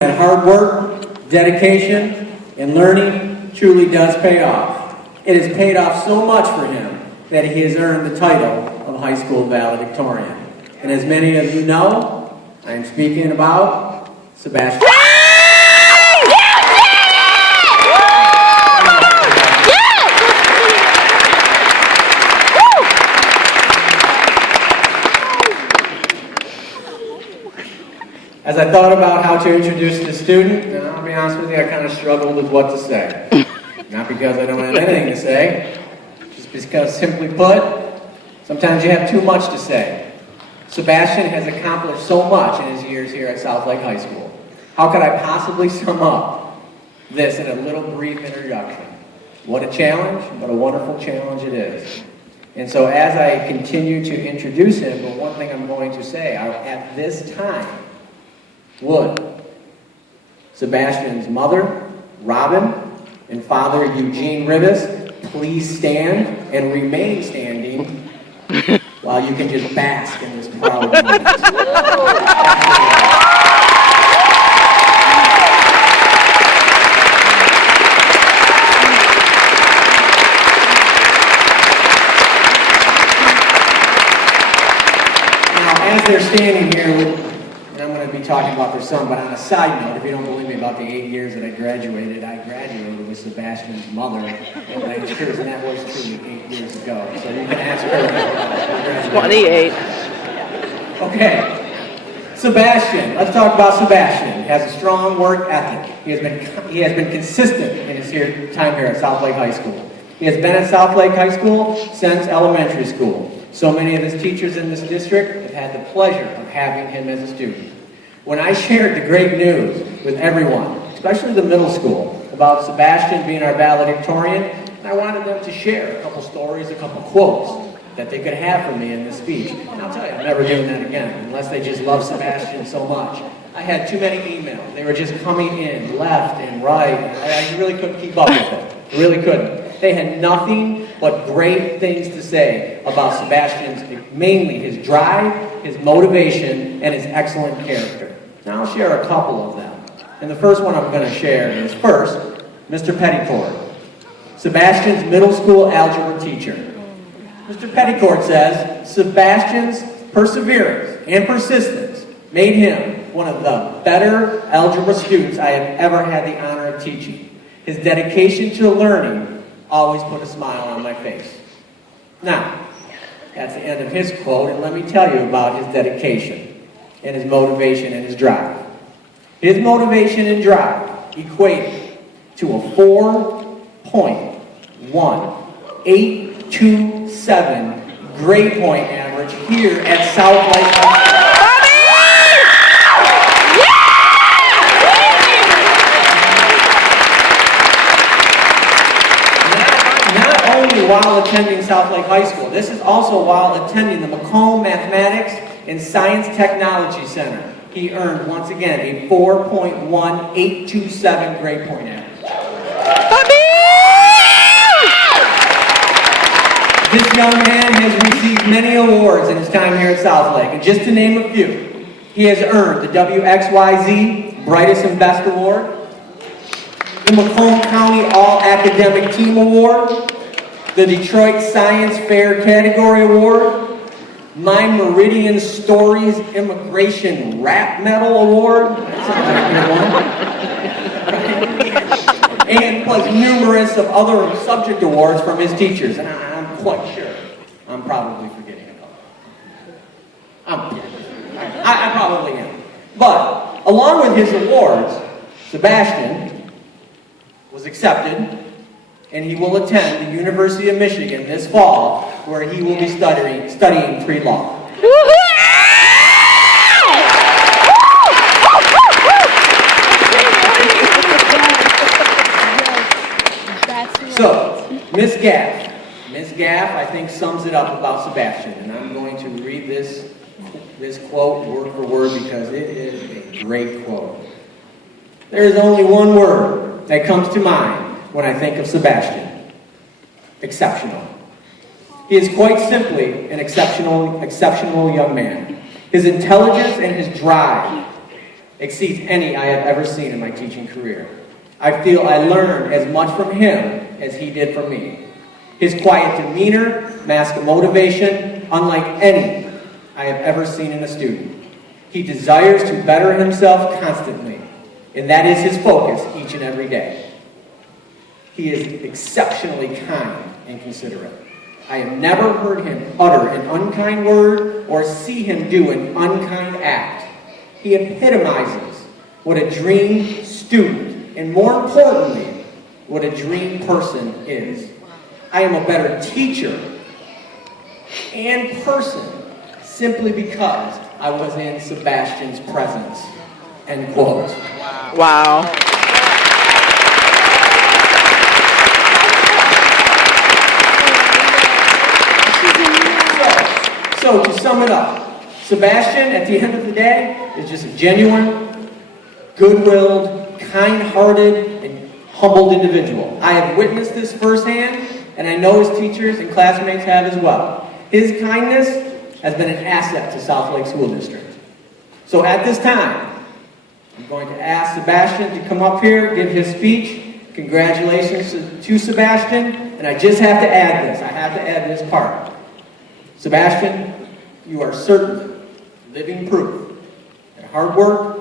that hard work, dedication, and learning truly does pay off. It has paid off so much for him that he has earned the title of High School Valedictorian. And as many of you know, I am speaking about Sebastian. As I thought about how to introduce the student, and I'll be honest with you, I kind of struggled with what to say. Not because I don't have anything to say, just because, simply put, sometimes you have too much to say. Sebastian has accomplished so much in his years here at Southlake High School. How could I possibly sum up this in a little brief introduction? What a challenge, what a wonderful challenge it is. And so as I continue to introduce him, but one thing I'm going to say, at this time, would Sebastian's mother, Robin, and father, Eugene Rivas, please stand and remain standing while you can just bask in this proud moment. Now, as they're standing here, be talking about their son, but on a side note, if you don't believe me about the 8 years that I graduated with Sebastian's mother at Lancaster, and that was truly 8 years ago. So you can ask her. 28. Okay, Sebastian. Let's talk about Sebastian. He has a strong work ethic. He has been consistent in his time here at Southlake High School. He has been at Southlake High School since elementary school. So many of his teachers in this district have had the pleasure of having him as a student. When I shared the great news with everyone, especially the middle school, about Sebastian being our valedictorian, I wanted them to share a couple stories, a couple quotes that they could have from me in this speech. And I'll tell you, I'm never doing that again, unless they just love Sebastian so much. I had too many emails. They were just coming in, left and right. I really couldn't keep up with it. I really couldn't. They had nothing but great things to say about Sebastian's, mainly his drive, his motivation, and his excellent character. Now I'll share a couple of them. And the first one I'm going to share is first, Mr. Petticord, Sebastian's middle school algebra teacher. Mr. Petticord says, Sebastian's perseverance and persistence made him one of the better algebra students I have ever had the honor of teaching. His dedication to learning always put a smile on my face. Now, that's the end of his quote, and let me tell you about his dedication and his motivation and his drive. His motivation and drive equated to a 4.1827 grade point average here at Southlake High School. Not only while attending Southlake High School, this is also while attending the Macomb Mathematics and Science Technology Center. He earned, once again, a 4.1827 grade point average. This young man has received many awards in his time here at Southlake, and just to name a few, he has earned the WXYZ Brightest and Best Award, the Macomb County All-Academic Team Award, the Detroit Science Fair Category Award, My Meridian Stories Immigration Rap Medal Award. That sounds like a good one. And plus numerous of other subject awards from his teachers. And I'm quite sure I'm probably forgetting a couple. I probably am. But along with his awards, Sebastian was accepted, and he will attend the University of Michigan this fall, where he will be studying pre-law. So, Miss Gaff, I think, sums it up about Sebastian, and I'm going to read this quote word for word because it is a great quote. There is only one word that comes to mind when I think of Sebastian: exceptional. He is quite simply an exceptional young man. His intelligence and his drive exceeds any I have ever seen in my teaching career. I feel I learned as much from him as he did from me. His quiet demeanor, mask of motivation, unlike any I have ever seen in a student. He desires to better himself constantly, and that is his focus each and every day. He is exceptionally kind and considerate. I have never heard him utter an unkind word or see him do an unkind act. He epitomizes what a dream student, and more importantly, what a dream person is. I am a better teacher and person simply because I was in Sebastian's presence. End quote. Wow. So to sum it up, Sebastian, at the end of the day, is just a genuine, good-willed, kind-hearted, and humbled individual. I have witnessed this firsthand, and I know his teachers and classmates have as well. His kindness has been an asset to South Lake School District. So at this time, I'm going to ask Sebastian to come up here, give his speech. Congratulations to Sebastian, and I just have to add this. I have to add this part. Sebastian, you are certainly living proof that hard work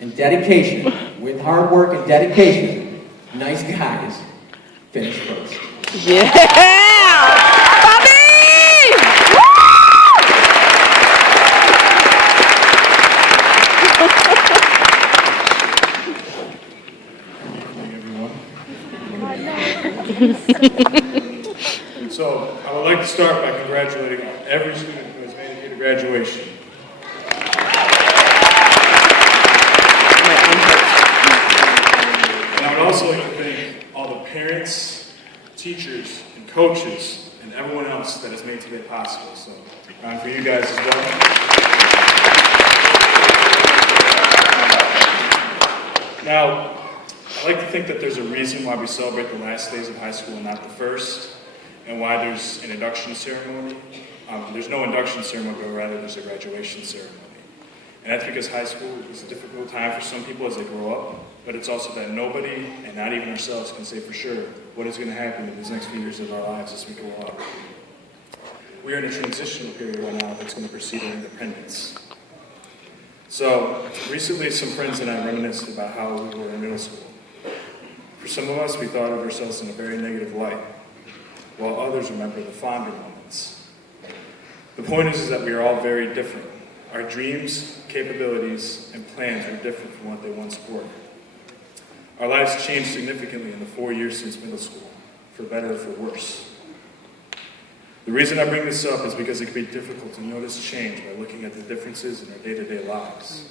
and dedication, with hard work and dedication, nice guys finish first. Yeah! Bobby! So, I would like to start by congratulating every student who has made it here to graduation. And I would also like to thank all the parents, teachers, and coaches, and everyone else that has made today possible. So, round for you guys as well. Now, I like to think that there's a reason why we celebrate the last days of high school and not the first, and why there's an induction ceremony. There's no induction ceremony, but rather there's a graduation ceremony. And that's because high school is a difficult time for some people as they grow up, but it's also that nobody, and not even ourselves, can say for sure what is going to happen in these next few years of our lives as we grow up. We are in a transitional period right now that's going to precede our independence. So, recently some friends and I reminisced about how we were in middle school. For some of us, we thought of ourselves in a very negative light, while others remember the fonder moments. The point is that we are all very different. Our dreams, capabilities, and plans are different from what they once were. Our lives changed significantly in the 4 years since middle school, for better or for worse. The reason I bring this up is because it can be difficult to notice change by looking at the differences in our day-to-day lives.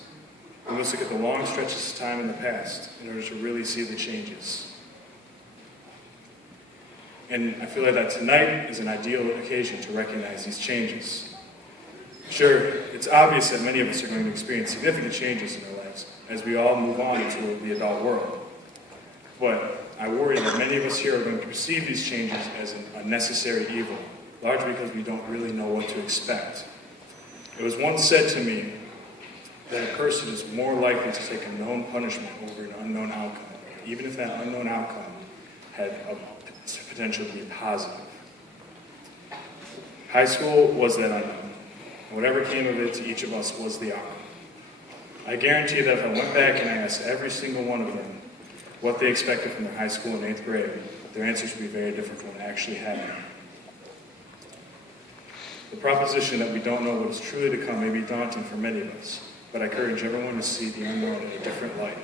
We must look at the long stretches of time in the past in order to really see the changes. And I feel like that tonight is an ideal occasion to recognize these changes. Sure, it's obvious that many of us are going to experience significant changes in our lives as we all move on into the adult world. But I worry that many of us here are going to perceive these changes as an unnecessary evil, largely because we don't really know what to expect. It was once said to me that a person is more likely to take a known punishment over an unknown outcome, even if that unknown outcome had a potential to be positive. High school was that unknown. Whatever came of it to each of us was the outcome. I guarantee that if I went back and I asked every single one of them what they expected from their high school in 8th grade, their answers would be very different from what actually happened. The proposition that we don't know what is truly to come may be daunting for many of us, but I encourage everyone to see the unknown in a different light.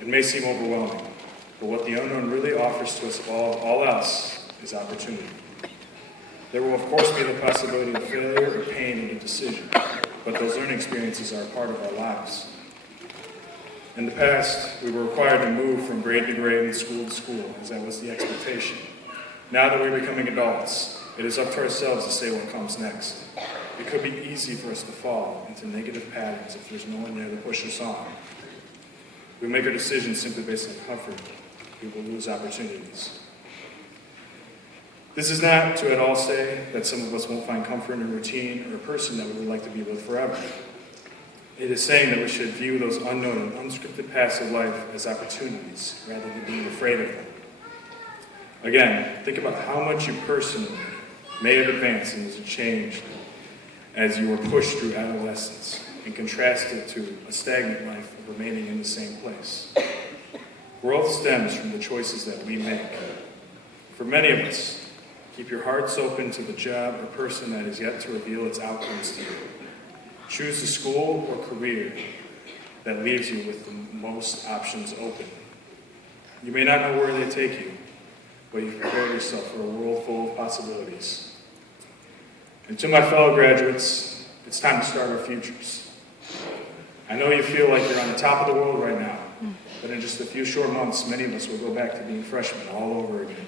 It may seem overwhelming, but what the unknown really offers to us all else is opportunity. There will of course be the possibility of failure or pain in a decision, but those learning experiences are a part of our lives. In the past, we were required to move from grade to grade and school to school, as that was the expectation. Now that we're becoming adults, it is up to ourselves to say what comes next. It could be easy for us to fall into negative patterns if there's no one there to push us on. We make our decisions simply based on comfort. We will lose opportunities. This is not to at all say that some of us won't find comfort in a routine or a person that we would like to be with forever. It is saying that we should view those unknown and unscripted paths of life as opportunities rather than being afraid of them. Again, think about how much you personally may have advanced and has changed as you were pushed through adolescence and contrast it to a stagnant life of remaining in the same place. Growth stems from the choices that we make. For many of us, keep your hearts open to the job or person that is yet to reveal its outcomes to you. Choose the school or career that leaves you with the most options open. You may not know where they take you, but you've prepared yourself for a world full of possibilities. And to my fellow graduates, it's time to start our futures. I know you feel like you're on the top of the world right now, but in just a few short months, many of us will go back to being freshmen all over again.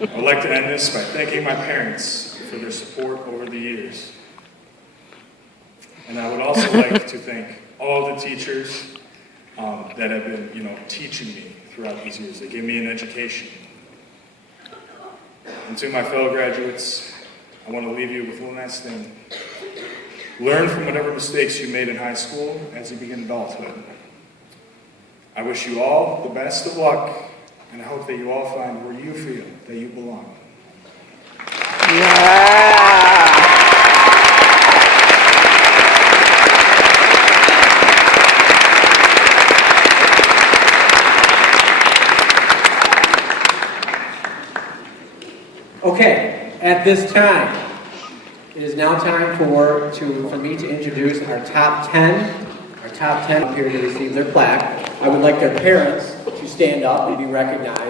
I'd like to end this by thanking my parents for their support over the years. And I would also like to thank all the teachers that have been, teaching me throughout these years. They gave me an education. And to my fellow graduates, I want to leave you with one last thing. Learn from whatever mistakes you made in high school as you begin adulthood. I wish you all the best of luck, and I hope that you all find where you feel that you belong. Yeah. Okay, at this time, it is now time for me to introduce our top 10. Our top 10 up here to receive their plaque. I would like their parents to stand up and be recognized.